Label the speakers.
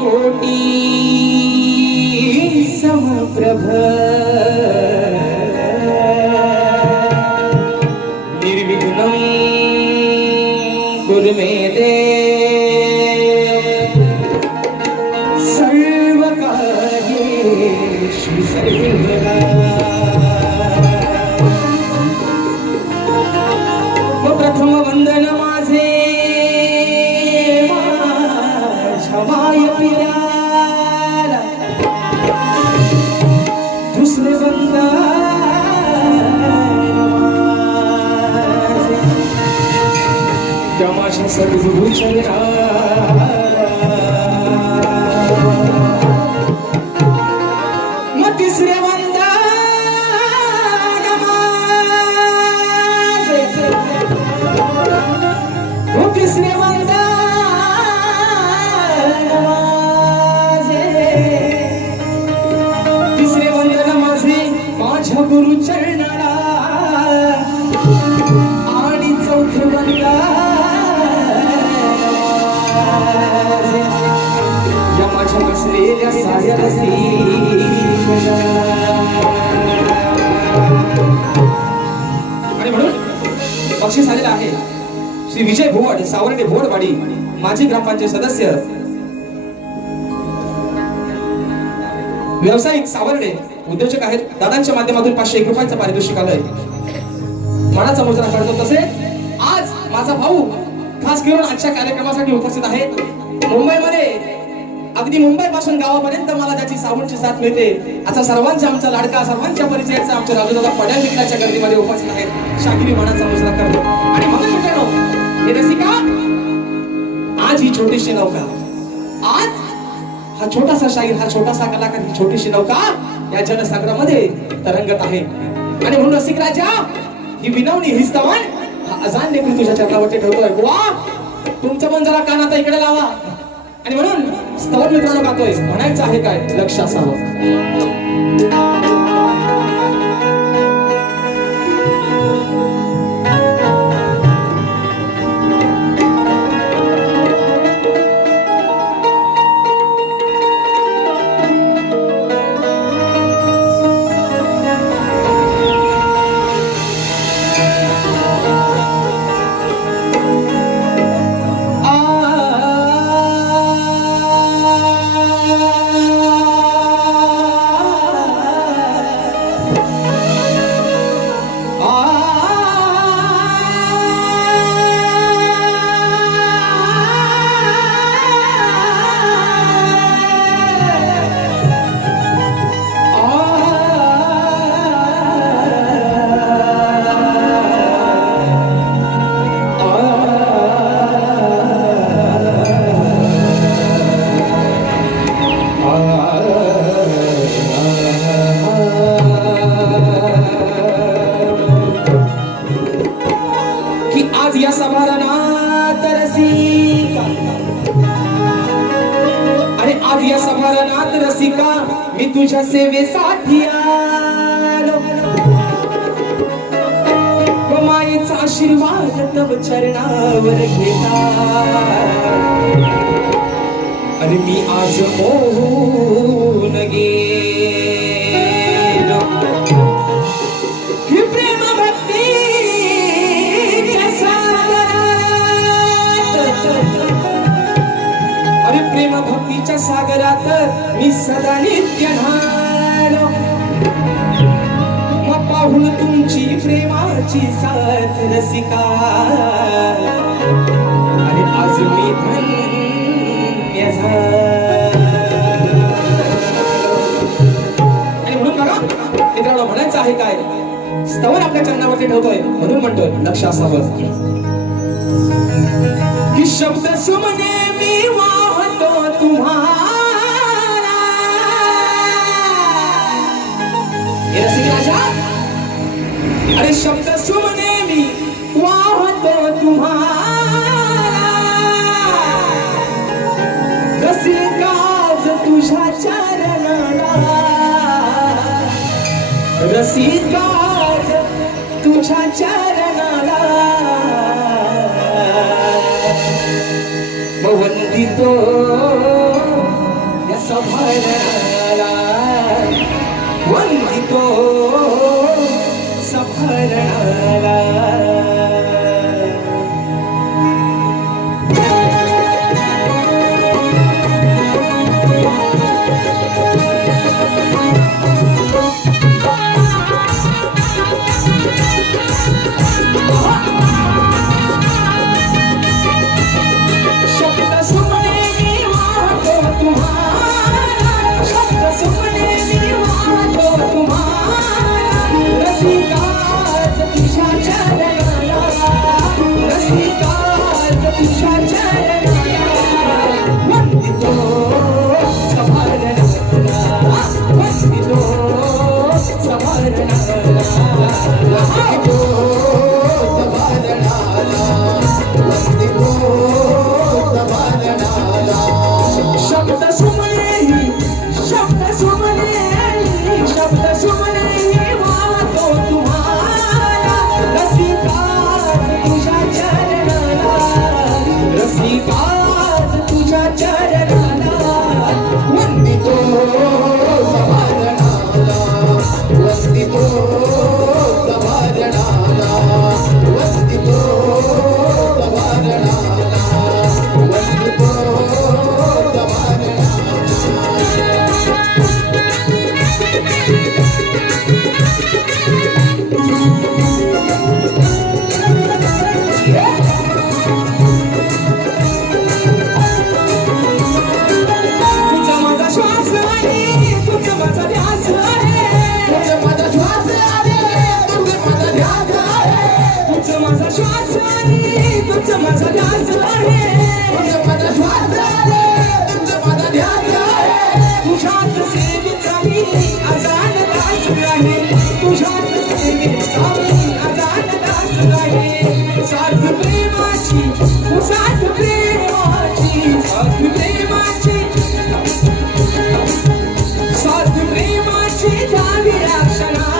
Speaker 1: कोटी समप्रभ निर्विघ्नं कुरु मे मग तिसरे वंदन माझे हो तिसरे वंदन माझे तिसरे वंदन माझे माझ्या गुरु चरणाला आणि चौथे वंदन. या माझ्या बसलेल्या आणि म्हणून बक्षीस आहे. श्री विजय भोवड सावर्डे भोवडवाडी माजी ग्रामपंचायत सदस्य. व्यावसायिक सावर्डे उद्योजक आहेत. दादांच्या माध्यमातून पाचशे एक रुपयाचं पारितोषिक आलंय. मनाचा मोजरा करतो तसे. आज माझा भाऊ खास करून आजच्या कार्यक्रमासाठी उपस्थित आहेत. मुंबईमध्ये अगदी मुंबई पासून गावापर्यंत मला त्याची सावंतची साथ मिळते. असा सर्वांचा आमचा लाडका सर्वांच्या परिचयाचा आमच्या राजूदादा पड्या विकण्याच्या गर्दीमध्ये उपस्थित आहेत. शागिरी मनाचा मुजरा करतो. आणि म्हणून मित्रांनो हे रसिका आज ही छोटीशी नौका. आज हा छोटासा शाहीर हा छोटासा कलाकार ही छोटीशी नौका या जनसागरामध्ये तरंगत आहे. आणि म्हणून रसिक राजा ही विनवणी ही अजान देखील तुझ्या चरणावरती ठेवतोय. वा तुमचं पण जरा कान आता इकडे लावा. आणि म्हणून स्तवन मित्रांनो पाहतोय. म्हणायचं आहे काय? लक्ष असावं. आज या समारणात रसिका. आणि आज या समारणात रसिका मी तुझ्या सेवेसाठी आलो. मायेचा आशीर्वाद तव चरणावर घेता. आणि मी आज मोहून प्रेमाची साथ रसिका. अरे आज मी धन्य आणि म्हणून बघा मित्रांनो म्हणायचं आहे काय? स्तवन आपल्या चरणावरती ठेवतोय. म्हणून म्हणतोय लक्ष असावं. की शब्द सुमने मी वाहतो तुम्हाला. अरे शब्द सुमने मी वाहतो कसे काज तुझ्या चरणाला? रसिकाज तुझ्या चरणाला? वंदितो सफरणाला वंदितो सफरणाला शब्द तुझा action.